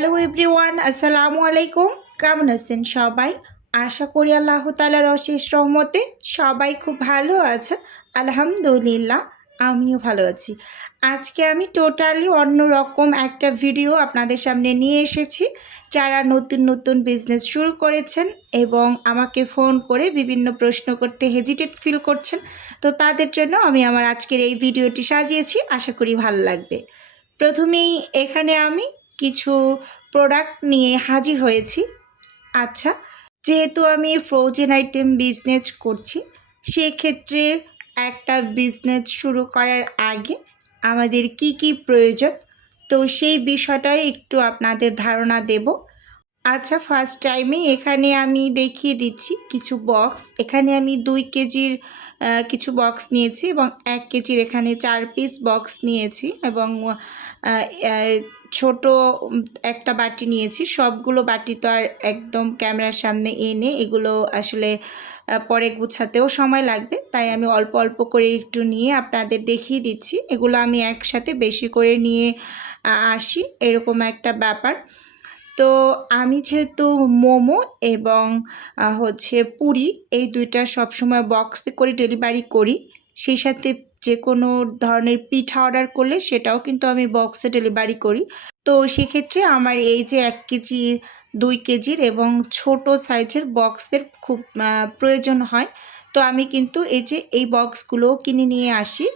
Hello everyone, আসসালামু আলাইকুম। কেমন আছেন সবাই? আশা করি আল্লাহ তাআলার অশেষ রহমতে সবাই খুব ভালো আছেন। আলহামদুলিল্লাহ, আমিও ভালো আছি। আজকে আমি টোটালি অন্যরকম একটা ভিডিও আপনাদের সামনে নিয়ে এসেছি। যারা নতুন নতুন বিজনেস শুরু করেছেন এবং আমাকে ফোন করে বিভিন্ন প্রশ্ন করতে হেজিটেট ফিল করছেন, তো তাদের জন্য আমি আমার আজকের এই ভিডিওটি সাজিয়েছি। আশা করি ভালো লাগবে। প্রথমেই এখানে আমি কিছু প্রোডাক্ট নিয়ে হাজির হয়েছি। আচ্ছা, যেহেতু আমি ফ্রোজেন আইটেম বিজনেস করছি, সেক্ষেত্রে একটা বিজনেস শুরু করার আগে আমাদের কি কি প্রয়োজন, তো সেই বিষয়টাই একটু আপনাদের ধারণা দেব। আচ্ছা, ফার্স্ট টাইমে এখানে আমি দেখিয়ে দিচ্ছি কিছু বক্স। এখানে আমি 2 কেজির কিছু বক্স নিয়েছি এবং 1 কেজির এখানে 4 পিস বক্স নিয়েছি এবং ছোট একটা বাটি নিয়েছি। সবগুলো বাটি তো আর একদম ক্যামেরার সামনে এনে এগুলো আসলে পরে গুছাতেও সময় লাগবে, তাই আমি অল্প অল্প করে একটু নিয়ে আপনাদের দেখিয়ে দিচ্ছি। এগুলো আমি একসাথে বেশি করে নিয়ে আসি, এরকম একটা ব্যাপার। তো আমি যেহেতু মোমো এবং হচ্ছে পুরি, এই দুইটা সবসময় বক্সে করে ডেলিভারি করি, সেই সাথে যে কোনো ধরনের পিঠা অর্ডার করলে সেটাও কিন্তু আমি বক্সে ডেলিভারি করি। তো সেক্ষেত্রে আমার এই যে 1 কেজি, 2 কেজির এবং ছোট সাইজের বক্সের খুব প্রয়োজন হয়। তো আমি কিন্তু এই যে এই বক্সগুলোও কিনে নিয়ে আসি।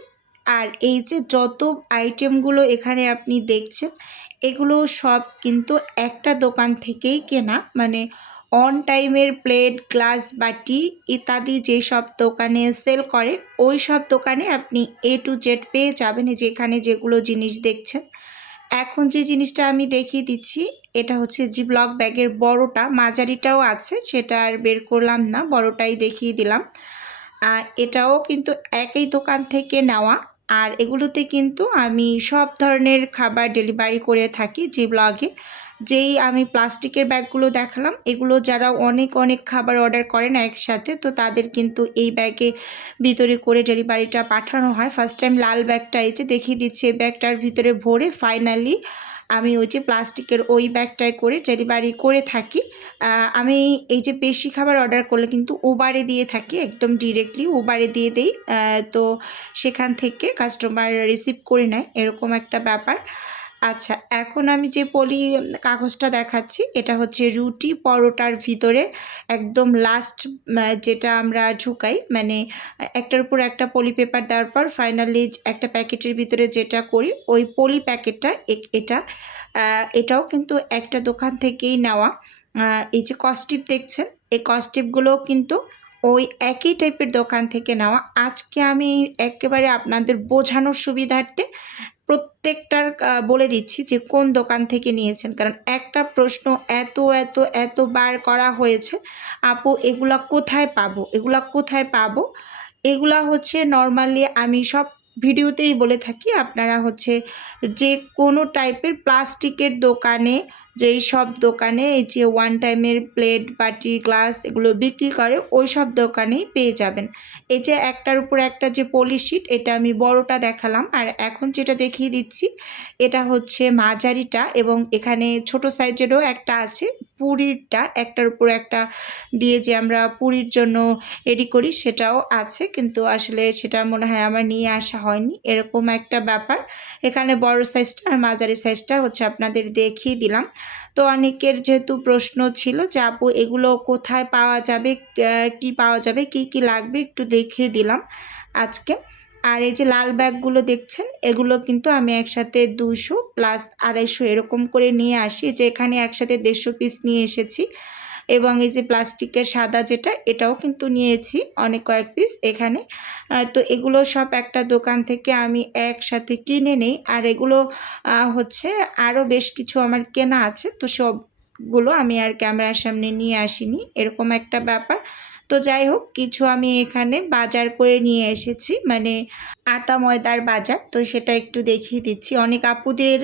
আর এই যে যত আইটেমগুলো এখানে আপনি দেখছেন, এগুলো সব কিন্তু একটা দোকান থেকেই কেনা। মানে অন টাইমের প্লেট, গ্লাস, বাটি ইত্যাদি যেসব দোকানে সেল করে, ওই সব দোকানে আপনি A to Z পেয়ে যাবেন। যেখানে যেগুলো জিনিস দেখছেন, এখন যে জিনিসটা আমি দেখিয়ে দিচ্ছি, এটা হচ্ছে জিপলক ব্যাগের বড়টা, মাঝারিটাও আছে, সেটা আর বের করলাম না, বড়টাই দেখিয়ে দিলাম। এটাও কিন্তু একই দোকান থেকে নেওয়া। আর এগুলোতে কিন্তু আমি সব ধরনের খাবার ডেলিভারি করে থাকি। জিপলকে যেই আমি প্লাস্টিকের ব্যাগগুলো দেখালাম, এগুলো যারা অনেক অনেক খাবার অর্ডার করেন একসাথে, তো তাদের কিন্তু এই ব্যাগে ভিতরে করে ডেলিভারিটা পাঠানো হয়। ফার্স্ট টাইম লাল ব্যাগটা এই যে দেখিয়ে দিচ্ছি, এই ব্যাগটার ভিতরে ভরে ফাইনালি আমি ওই যে প্লাস্টিকের ওই ব্যাগটায় করে ডেলিভারি করে থাকি। আমি এই যে বেশি খাবার অর্ডার করলে কিন্তু উবারে দিয়ে থাকি, একদম ডিরেক্টলি উবারে দিয়ে দেই। তো সেখান থেকে কাস্টমার রিসিভ করে নেয়, এরকম একটা ব্যাপার। আচ্ছা, এখন আমি যে পলি কাগজটা দেখাচ্ছি, এটা হচ্ছে রুটি পরোটার ভিতরে একদম লাস্ট যেটা আমরা ঝুঁকাই, মানে একটার উপর একটা পলি পেপার দেওয়ার পর ফাইনালি একটা প্যাকেটের ভিতরে যেটা করি, ওই পলি প্যাকেটটা এটাও কিন্তু একটা দোকান থেকেই নেওয়া। এই যে কস্টিপ দেখছেন, এই কস্টিপগুলোও কিন্তু ওই একই টাইপের দোকান থেকে নেওয়া। আজকে আমি একেবারে আপনাদের বোঝানোর সুবিধার্থে প্রত্যেকটার বলে দিচ্ছি যে কোন দোকান থেকে নিয়েছেন, কারণ একটা প্রশ্ন এতবার করা হয়েছে, আপু এগুলা কোথায় পাবো, এগুলা কোথায় পাবো। এগুলা হচ্ছে নর্মালি আমি সব ভিডিওতেই বলে থাকি, আপনারা হচ্ছে যে কোনো টাইপের প্লাস্টিকের দোকানে, যেই সব দোকানে এই যে ওয়ান টাইমের প্লেট, বাটি, গ্লাস এগুলো বিক্রি করে, ওই সব দোকানেই পেয়ে যাবেন। এই যে একটার উপর একটা যে পলি শিট, এটা আমি বড়টা দেখালাম, আর এখন যেটা দেখিয়ে দিচ্ছি এটা হচ্ছে মাঝারিটা, এবং এখানে ছোট সাইজেরও একটা আছে, পুরিরটা একটার উপর একটা দিয়ে যে আমরা পুরির জন্য রেডি করি, সেটাও আছে, কিন্তু আসলে সেটা মনে হয় আমার নিয়ে আসা হয়নি, এরকম একটা ব্যাপার। এখানে বড় সাইজটা আর মাঝারি সাইজটা হচ্ছে আপনাদের দেখিয়ে দিলাম। তো অনেকের যেহেতু প্রশ্ন ছিল যে আপু এগুলো কোথায় পাওয়া যাবে, কি পাওয়া যাবে, কি কি লাগবে, একটু দেখিয়ে দিলাম আজকে। আর এই যে লাল ব্যাগগুলো দেখছেন, এগুলো কিন্তু আমি একসাথে 200 প্লাস 250 এরকম করে নিয়ে আসি, যে এখানে একসাথে 150 পিস নিয়ে এসেছি। এবং এই যে প্লাস্টিকের সাদা যেটা, এটাও কিন্তু নিয়েছি অনেক কয়েক পিস এখানে। তো এগুলো সব একটা দোকান থেকে আমি একসাথে কিনে নেই। আর এগুলো হচ্ছে আরও বেশ কিছু আমার কেনা আছে, তো সবগুলো আমি আর ক্যামেরার সামনে নিয়ে আসিনি, এরকম একটা ব্যাপার। তো যাই হোক, কিছু আমি এখানে বাজার করে নিয়ে এসেছি, মানে আটা ময়দার বাজার। তো সেটা একটু দেখিয়ে দিচ্ছি। অনেক আপুদের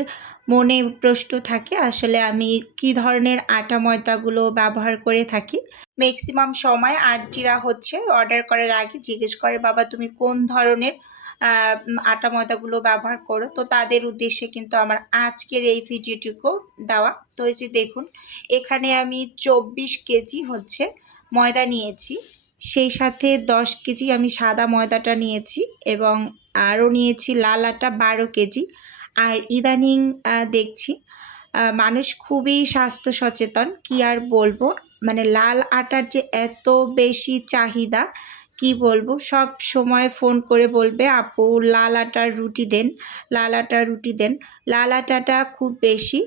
মনে প্রশ্ন থাকে আসলে আমি কি ধরনের আটা ময়দাগুলো ব্যবহার করে থাকি। ম্যাক্সিমাম সময় আন্টিরা হচ্ছে অর্ডার করার আগে জিজ্ঞেস করে, বাবা তুমি কোন ধরনের আটা ময়দাগুলো ব্যবহার করো। তো তাদের উদ্দেশ্যে কিন্তু আমার আজকের এই ভিডিওটুকু দেওয়া। তো এই যে দেখুন, এখানে আমি 24 কেজি হচ্ছে ময়দা নিয়েছি, সেই সাথে 10 কেজি আমি সাদা ময়দাটা নিয়েছি এবং আরও নিয়েছি লাল আটা 12 কেজি। আর ইদানিং দেখছি মানুষ খুবই স্বাস্থ্য সচেতন, কি আর বলবো। মানে লাল আটার যে এত বেশি চাহিদা, কি বলবো, সব সময় ফোন করে বলবে আপু লাল আটার রুটি দেন, লাল আটার রুটি দেন। লাল আটাটা খুব বেশি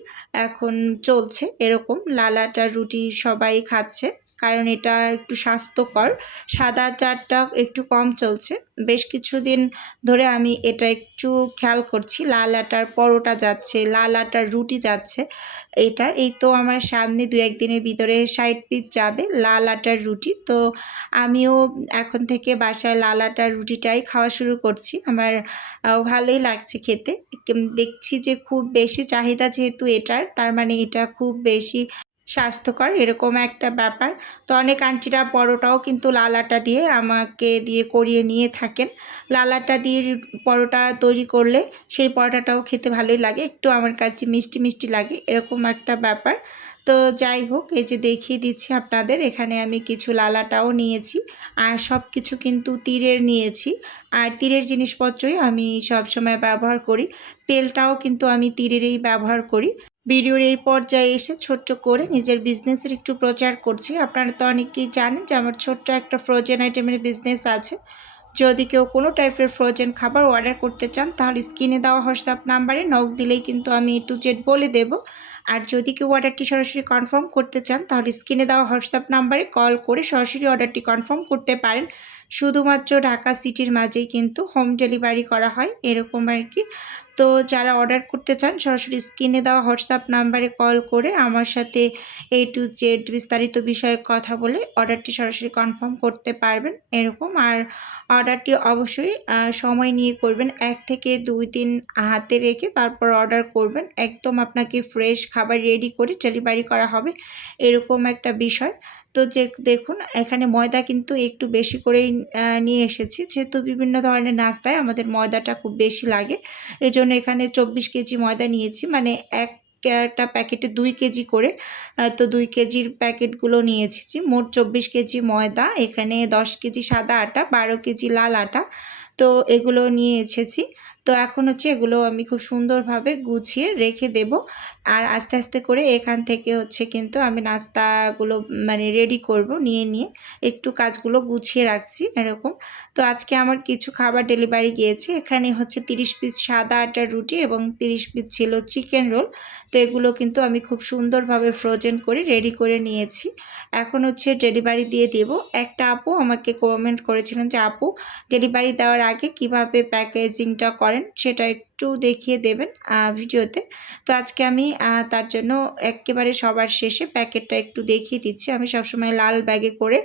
এখন চলছে, এরকম লাল আটার রুটি সবাই খাচ্ছে, কারণ এটা একটু স্বাস্থ্যকর। সাদা আটাটা একটু কম চলছে। বেশ কিছুদিন ধরে আমি এটা একটু খেয়াল করছি, লাল আটার পরোটা যাচ্ছে, লাল আটার রুটি যাচ্ছে। এই তো আমার সামনে 2-1 দিনের ভিতরে 60 পিস যাবে লাল আটার রুটি। তো আমিও এখন থেকে বাসায় লাল আটার রুটিটাই খাওয়া শুরু করছি। আমার ভালোই লাগছে খেতে। দেখছি যে খুব বেশি চাহিদা যেহেতু এটার, তার মানে এটা খুব বেশি স্বাস্থ্যকর, এরকম একটা ব্যাপার। তো অনেক আন্টিরা পরোটাও কিন্তু লাল আটা দিয়ে আমাকে দিয়ে করিয়ে নিয়ে থাকেন। লাল আটা দিয়ে পরোটা তৈরি করলে সেই পরোটাটাও খেতে ভালোই লাগে, একটু আমার কাছে মিষ্টি মিষ্টি লাগে, এরকম একটা ব্যাপার। তো যাই হোক, এই যে দেখিয়ে দিচ্ছি আপনাদের, এখানে আমি কিছু লাল আটাও নিয়েছি আর সব কিছু কিন্তু তীরের নিয়েছি। আর তীরের জিনিসপত্রই আমি সবসময় ব্যবহার করি। তেলটাও কিন্তু আমি তীরেরই ব্যবহার করি। ভিডিওর এই পর্যায়ে এসে ছোট্ট করে নিজের বিজনেসের একটু প্রচার করছি। আপনারা তো অনেকেই জানেন যে আমার ছোট্ট একটা ফ্রোজেন আইটেমের বিজনেস আছে। যদি কেউ কোনো টাইপের ফ্রোজেন খাবার অর্ডার করতে চান তাহলে স্ক্রিনে দেওয়া হোয়াটসঅ্যাপ নাম্বারে নক দিলেই কিন্তু আমি A to Z বলে দেব। আর যদি কেউ অর্ডারটি সরাসরি কনফার্ম করতে চান তাহলে স্ক্রিনে দেওয়া হোয়াটসঅ্যাপ নাম্বারে কল করে সরাসরি অর্ডারটি কনফার্ম করতে পারেন। শুধুমাত্র ঢাকা সিটির মাঝেই কিন্তু হোম ডেলিভারি করা হয়, এরকম আর কি। তো যারা অর্ডার করতে চান সরাসরি স্ক্রিনে দেওয়া হোয়াটসঅ্যাপ নাম্বারে কল করে আমার সাথে A to Z বিস্তারিত বিষয়ে কথা বলে অর্ডারটি সরাসরি কনফার্ম করতে পারবেন, এরকম। আর অর্ডারটি অবশ্যই সময় নিয়ে করবেন, 1 থেকে 2 দিন হাতে রেখে তারপর অর্ডার করবেন। একদম আপনাকে ফ্রেশ খাবার রেডি করে ডেলিভারি করা হবে, এরকম একটা বিষয়। তো যে দেখুন, এখানে ময়দা কিন্তু একটু বেশি করেই নিয়ে এসেছি, যেহেতু বিভিন্ন ধরনের নাস্তায় আমাদের ময়দাটা খুব বেশি লাগে। এজন্য এখানে 24 কেজি ময়দা নিয়েছি, মানে একটা প্যাকেটে 2 কেজি করে। তো 2 কেজির প্যাকেটগুলো নিয়েছি। মোট 24 কেজি ময়দা, এখানে 10 কেজি সাদা আটা, 12 কেজি লাল আটা। তো এগুলো নিয়ে এসেছি। তো এখন হচ্ছে এগুলো আমি খুব সুন্দরভাবে গুছিয়ে রেখে দেব। আর আস্তে আস্তে করে এখান থেকে হচ্ছে কিন্তু আমি নাস্তাগুলো মানে রেডি করব, নিয়ে একটু কাজগুলো গুছিয়ে রাখছি, এরকম। তো আজকে আমার কিছু খাবার ডেলিভারি গিয়েছে। এখানে হচ্ছে 30 পিস সাদা আটার রুটি এবং 30 পিস ছিল চিকেন রোল। তো এগুলো কিন্তু আমি খুব সুন্দরভাবে ফ্রোজেন করে রেডি করে নিয়েছি। এখন হচ্ছে ডেলিভারি দিয়ে দেব। একটা আপু আমাকে কমেন্ট করেছিলেন যে আপু ডেলিভারি দেওয়ার আগে কিভাবে প্যাকেজিংটা করেন সেটা একটু দেখিয়ে দেবেন ভিডিওতে। তো আজকে আমি তার জন্য একেবারে সবার শেষে প্যাকেটটা একটু দেখিয়ে দিচ্ছি। আমি সবসময় লাল ব্যাগে করে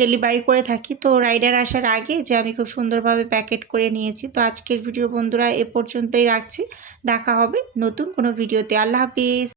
ডেলিভারি করে থাকি। তো রাইডার আসার আগে যে আমি খুব সুন্দরভাবে প্যাকেট করে নিয়েছি। তো আজকের ভিডিও বন্ধুরা এ পর্যন্তই রাখছি। দেখা হবে নতুন কোনো ভিডিওতে। আল্লাহ হাফিজ।